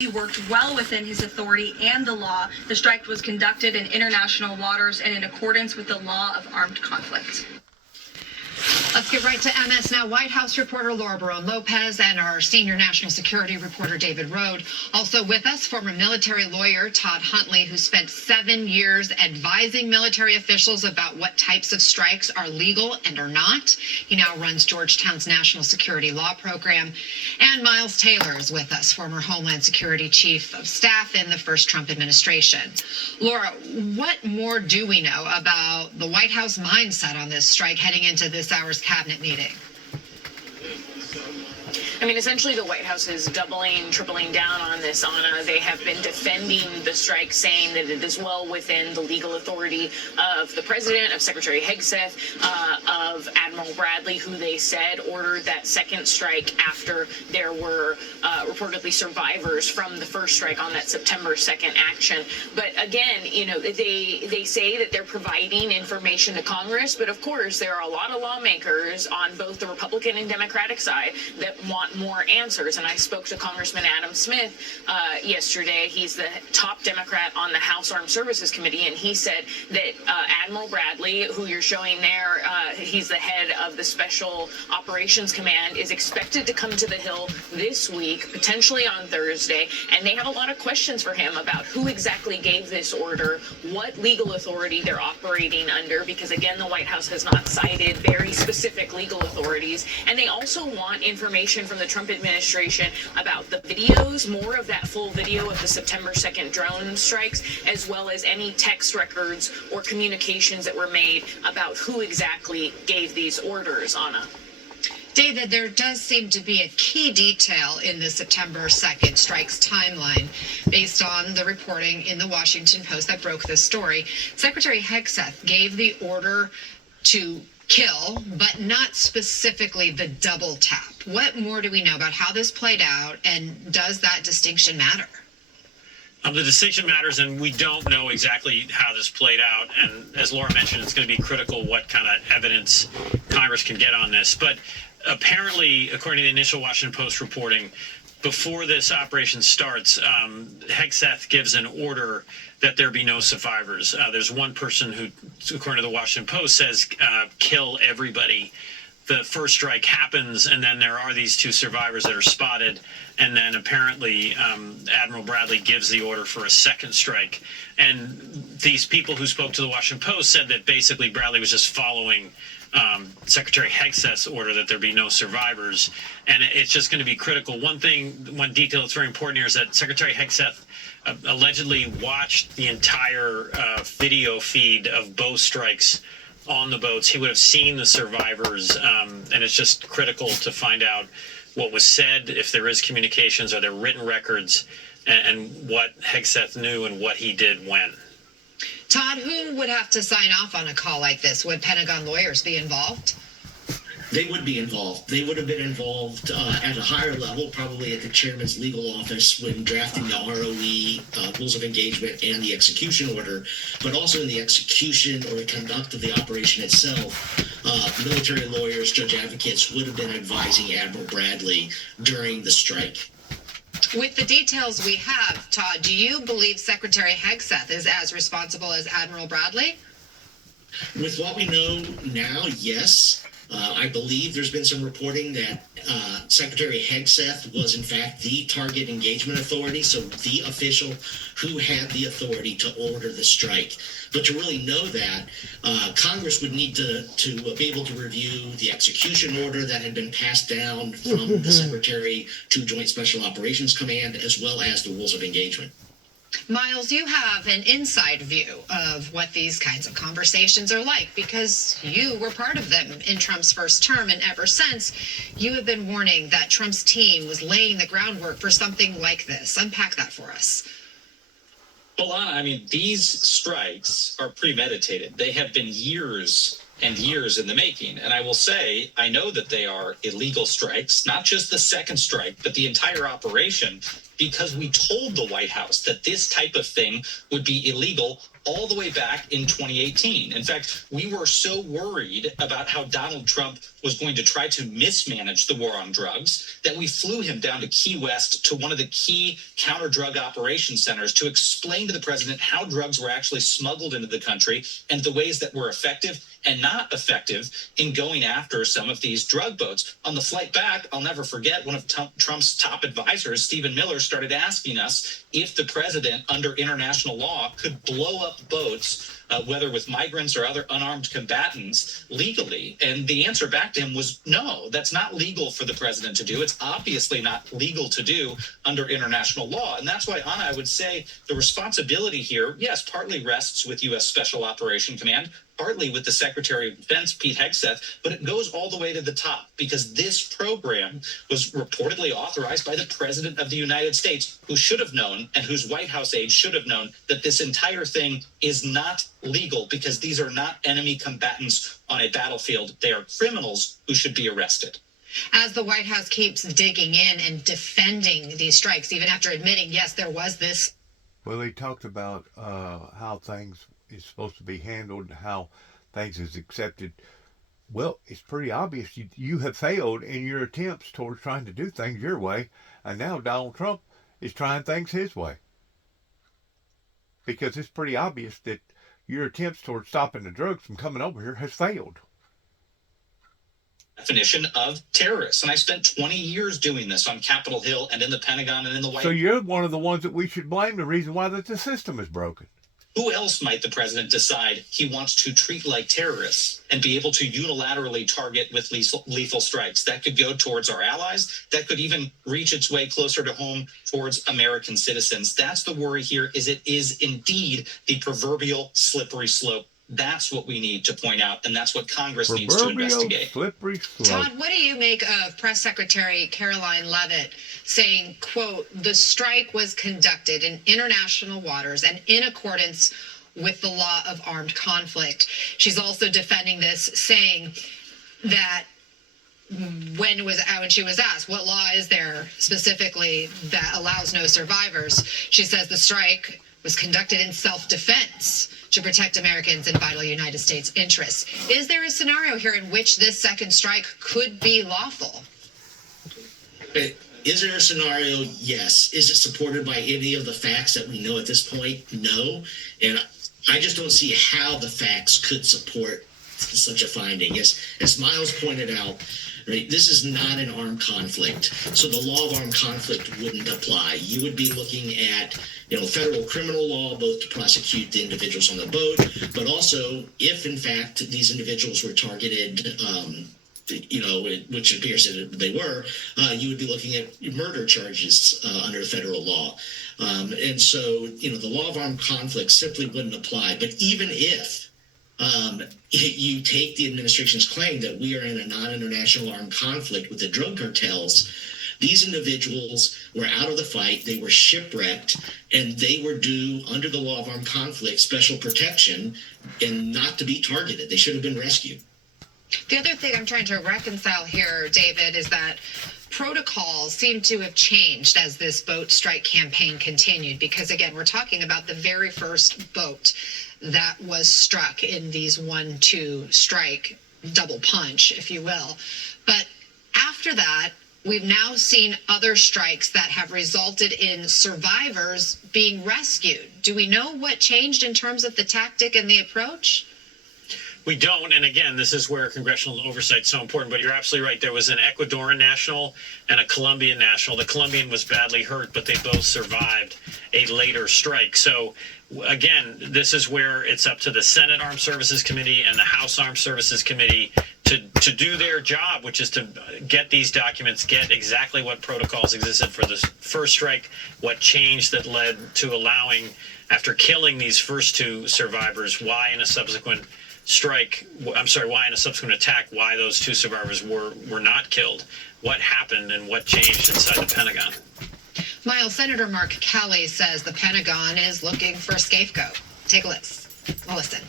He worked well within his authority and the law. The strike was conducted in international waters and in accordance with the law of armed conflict. Let's get right to MS now. White House reporter Laura Barone-Lopez and our senior national security reporter David Rode. Also with us, former military lawyer Todd Huntley, who spent 7 years advising military officials about what types of strikes are legal and are not. He now runs Georgetown's national security law program. And Miles Taylor is with us, former Homeland Security Chief of Staff in the first Trump administration. Laura, what more do we know about the White House mindset on this strike heading into this hour's cabinet meeting? I mean, essentially, the White House is doubling, tripling down on this, Anna. They have been defending the strike, saying that it is well within the legal authority of the president, of Secretary Hegseth, of Admiral Bradley, who they said ordered that second strike after there were reportedly survivors from the first strike on that September 2nd action. But again, you know, they say that they're providing information to Congress, but of course, there are a lot of lawmakers on both the Republican and Democratic side that want more answers. And I spoke to Congressman Adam Smith yesterday. He's the top Democrat on the House Armed Services Committee, and he said that Admiral Bradley, who you're showing there, he's the head of the Special Operations Command, is expected to come to the Hill this week, potentially on Thursday, and they have a lot of questions for him about who exactly gave this order, what legal authority they're operating under, because again, the White House has not cited very specific legal authorities, and they also want information from the Trump administration about the videos, more of that full video of the September 2nd drone strikes, as well as any text records or communications that were made about who exactly gave these orders, Anna. David, there does seem to be a key detail in the September 2nd strikes timeline based on the reporting in the Washington Post that broke this story. Secretary Hegseth gave the order to kill, but not specifically the double tap. What more do we know about how this played out, and does that distinction matter? The distinction matters, and we don't know exactly how this played out. And as Laura mentioned, it's going to be critical what kind of evidence Congress can get on this. But apparently, according to the initial Washington Post reporting, before this operation starts, Hegseth gives an order that there be no survivors. There's one person who, according to the Washington Post, says kill everybody. The first strike happens, and then there are these two survivors that are spotted, and then apparently Admiral Bradley gives the order for a second strike. And these people who spoke to the Washington Post said that basically Bradley was just following Secretary Hegseth's order that there be no survivors, and it's just going to be critical. One detail that's very important here is that Secretary Hegseth allegedly watched the entire video feed of both strikes on the boats. He would have seen the survivors, and it's just critical to find out what was said, if there is communications, are there written records, and what Hegseth knew and what he did when. Todd, who would have to sign off on a call like this? Would Pentagon lawyers be involved? They would be involved. They would have been involved at a higher level, probably at the chairman's legal office when drafting the ROE, rules of engagement, and the execution order, but also in the execution or the conduct of the operation itself. Military lawyers, judge advocates would have been advising Admiral Bradley during the strike. With the details we have, Todd, do you believe Secretary Hegseth is as responsible as Admiral Bradley? With what we know now, yes. I believe there's been some reporting that Secretary Hegseth was, in fact, the target engagement authority, so the official who had the authority to order the strike. But to really know that, Congress would need to be able to review the execution order that had been passed down from the Secretary to Joint Special Operations Command, as well as the rules of engagement. Miles, you have an inside view of what these kinds of conversations are like because you were part of them in Trump's first term, and ever since, you have been warning that Trump's team was laying the groundwork for something like this. Unpack that for us. Well, Anna, I mean, these strikes are premeditated. They have been years and years in the making. And I will say, I know that they are illegal strikes, not just the second strike, but the entire operation, because we told the White House that this type of thing would be illegal all the way back in 2018. In fact, we were so worried about how Donald Trump was going to try to mismanage the war on drugs that we flew him down to Key West to one of the key counter-drug operations centers to explain to the president how drugs were actually smuggled into the country and the ways that were effective and not effective in going after some of these drug boats. On the flight back, I'll never forget, one of Trump's top advisors, Stephen Miller, started asking us if the president, under international law, could blow up boats, whether with migrants or other unarmed combatants, legally. And the answer back to him was, no, that's not legal for the president to do. It's obviously not legal to do under international law. And that's why, Anna, I would say the responsibility here, yes, partly rests with U.S. Special Operation Command, partly with the Secretary of Defense, Pete Hegseth, but it goes all the way to the top because this program was reportedly authorized by the President of the United States, who should have known and whose White House aide should have known that this entire thing is not legal because these are not enemy combatants on a battlefield. They are criminals who should be arrested. As the White House keeps digging in and defending these strikes, even after admitting, yes, there was this. Well, they talked about how things is supposed to be handled, how things is accepted. Well, it's pretty obvious you have failed in your attempts towards trying to do things your way, and now Donald Trump is trying things his way. Because it's pretty obvious that your attempts towards stopping the drugs from coming over here has failed. Definition of terrorists. And I spent 20 years doing this on Capitol Hill and in the Pentagon and in the White House. So you're one of the ones that we should blame the reason why that the system is broken. Who else might the president decide he wants to treat like terrorists and be able to unilaterally target with lethal strikes? That could go towards our allies. That could even reach its way closer to home towards American citizens. That's the worry here, is it is indeed the proverbial slippery slope. That's what we need to point out, and that's what Congress needs to investigate. Slippery slope. Todd, what do you make of Press Secretary Caroline Leavitt saying, quote, the strike was conducted in international waters and in accordance with the law of armed conflict? She's also defending this, saying that when she was asked what law is there specifically that allows no survivors, she says the strike was conducted in self-defense to protect Americans and vital United States interests. Is there a scenario here in which this second strike could be lawful? Is there a scenario? Yes. Is it supported by any of the facts that we know at this point? No. And I just don't see how the facts could support such a finding. As Miles pointed out, right, this is not an armed conflict. So the law of armed conflict wouldn't apply. You would be looking at federal criminal law, both to prosecute the individuals on the boat, but also if, in fact, these individuals were targeted, which appears that they were, you would be looking at murder charges under federal law. And so, the law of armed conflict simply wouldn't apply. But even if you take the administration's claim that we are in a non-international armed conflict with the drug cartels, these individuals were out of the fight, they were shipwrecked, and they were due, under the law of armed conflict, special protection and not to be targeted. They should have been rescued. The other thing I'm trying to reconcile here, David, is that protocols seem to have changed as this boat strike campaign continued, because, again, we're talking about the very first boat that was struck in these 1-2 strike, double punch, if you will. But after that, we've now seen other strikes that have resulted in survivors being rescued. Do we know what changed in terms of the tactic and the approach? We don't, and again, this is where congressional oversight is so important, but you're absolutely right. There was an Ecuadorian national and a Colombian national. The Colombian was badly hurt, but they both survived a later strike. So, again, this is where it's up to the Senate Armed Services Committee and the House Armed Services Committee to do their job, which is to get these documents, get exactly what protocols existed for the first strike, what changed that led to allowing, after killing these first two survivors, why in a subsequent attack, why those two survivors were not killed, what happened, and what changed inside the Pentagon. Miles, Senator Mark Kelly says the Pentagon is looking for a scapegoat. Take a listen.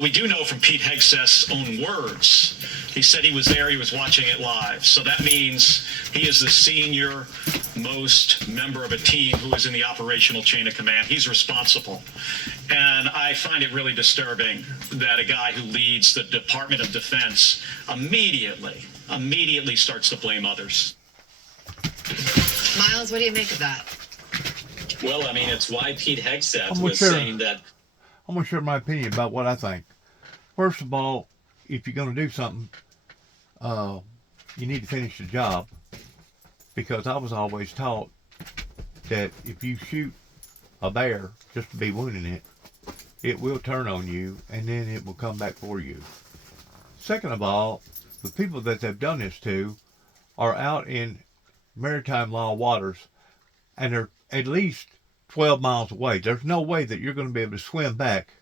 We do know from Pete Hegseth's own words, he said he was there, he was watching it live. So that means he is the senior most member of a team who is in the operational chain of command. He's responsible. And I find it really disturbing that a guy who leads the Department of Defense immediately starts to blame others. Miles, what do you make of that? Well, I mean, it's why Pete Hegseth I'm was sure. saying that. I'm going to share my opinion about what I think. First of all, if you're going to do something, you need to finish the job, because I was always taught that if you shoot a bear just to be wounding it, it will turn on you and then it will come back for you. Second of all, the people that they've done this to are out in maritime law waters, and they're at least 12 miles away. There's no way that you're going to be able to swim back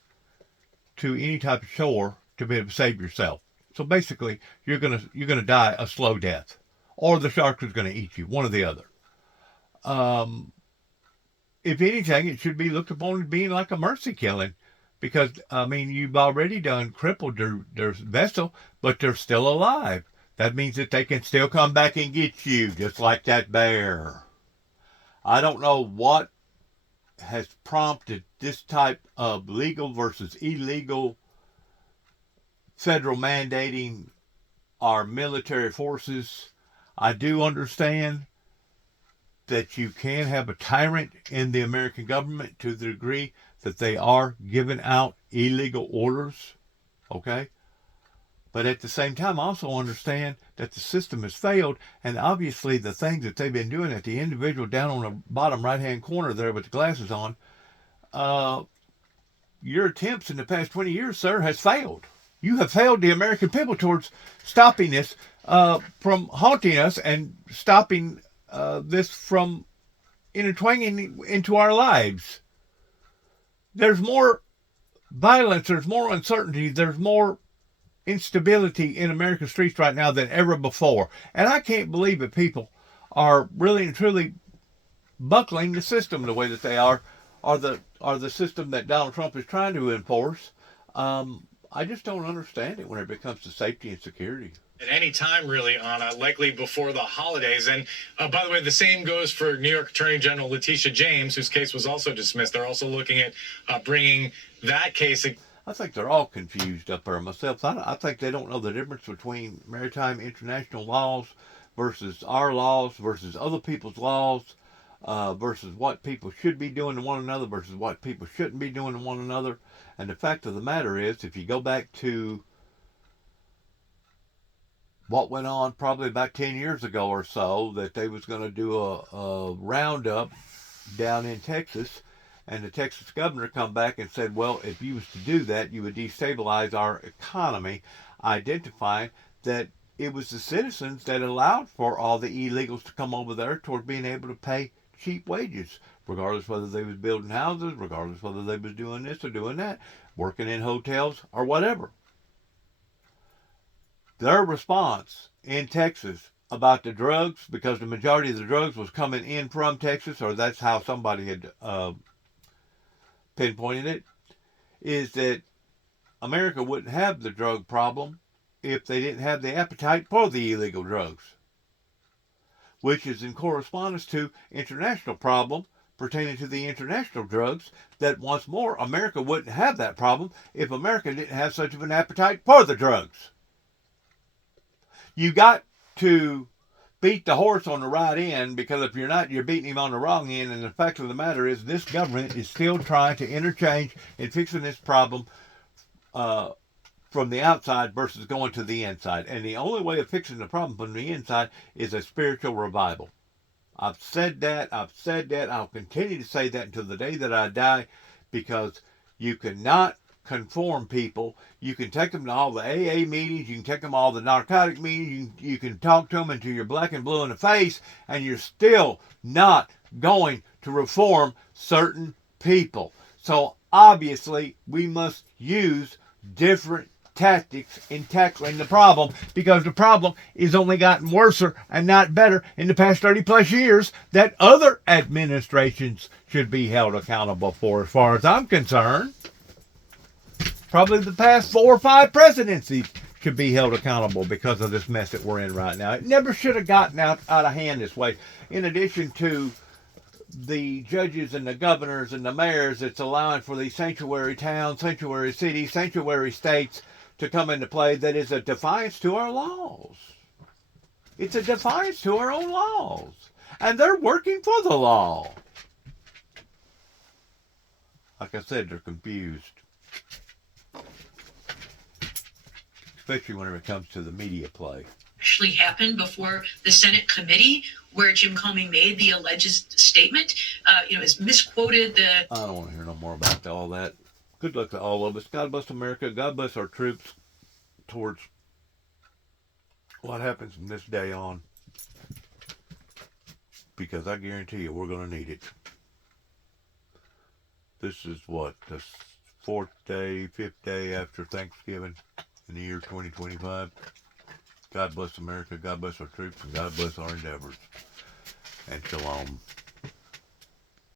to any type of shore to be able to save yourself. So basically, you're gonna die a slow death, or the shark is going to eat you, one or the other. If anything, it should be looked upon as being like a mercy killing, because I mean, you've already done crippled their vessel, but they're still alive. That means that they can still come back and get you, just like that bear. I don't know what has prompted this type of legal versus illegal federal mandating our military forces. I do understand that you can have a tyrant in the American government to the degree that they are giving out illegal orders, okay? But at the same time, I also understand that the system has failed, and obviously the things that they've been doing at the individual down on the bottom right-hand corner there with the glasses on, your attempts in the past 20 years, sir, has failed. You have failed the American people towards stopping this from haunting us and stopping this from intertwining into our lives. There's more violence, there's more uncertainty, there's more instability in American streets right now than ever before. And I can't believe that people are really and truly buckling the system the way that they are the system that Donald Trump is trying to enforce. I just don't understand it when it comes to safety and security. At any time, really, Anna, likely before the holidays. And by the way, the same goes for New York Attorney General Letitia James, whose case was also dismissed. They're also looking at bringing that case. I think they're all confused up there myself. I think they don't know the difference between maritime international laws versus our laws versus other people's laws versus what people should be doing to one another versus what people shouldn't be doing to one another. And the fact of the matter is, if you go back to what went on probably about 10 years ago or so, that they was going to do a roundup down in Texas, and the Texas governor come back and said, well, if you was to do that, you would destabilize our economy, identifying that it was the citizens that allowed for all the illegals to come over there toward being able to pay cheap wages, regardless whether they was building houses, regardless whether they was doing this or doing that, working in hotels or whatever. Their response in Texas about the drugs, because the majority of the drugs was coming in from Texas, or that's how somebody had pinpointed it, is that America wouldn't have the drug problem if they didn't have the appetite for the illegal drugs, which is in correspondence to international problem pertaining to the international drugs, that once more, America wouldn't have that problem if America didn't have such of an appetite for the drugs. You got to beat the horse on the right end, because if you're not, you're beating him on the wrong end. And the fact of the matter is, this government is still trying to interchange in fixing this problem from the outside versus going to the inside. And the only way of fixing the problem from the inside is a spiritual revival. I've said that, I'll continue to say that until the day that I die, because you cannot conform people. You can take them to all the AA meetings, you can take them to all the narcotic meetings, you can talk to them until you're black and blue in the face, and you're still not going to reform certain people. So obviously we must use different tactics in tackling the problem, because the problem is only gotten worse and not better in the past 30 plus years, that other administrations should be held accountable for, as far as I'm concerned. Probably the past 4 or 5 presidencies should be held accountable because of this mess that we're in right now. It never should have gotten out of hand this way. In addition to the judges and the governors and the mayors that's allowing for these sanctuary towns, sanctuary cities, sanctuary states to come into play, that is a defiance to our laws. It's a defiance to our own laws. And they're working for the law. Like I said, they're confused. Especially whenever it comes to the media play. Actually happened before the Senate committee where Jim Comey made the alleged statement, is misquoted. I don't want to hear no more about all that. Good luck to all of us. God bless America. God bless our troops towards what happens from this day on. Because I guarantee you we're going to need it. This is what, the 4th day, 5th day after Thanksgiving in the year 2025. God bless America, God bless our troops, and God bless our endeavors. And shalom.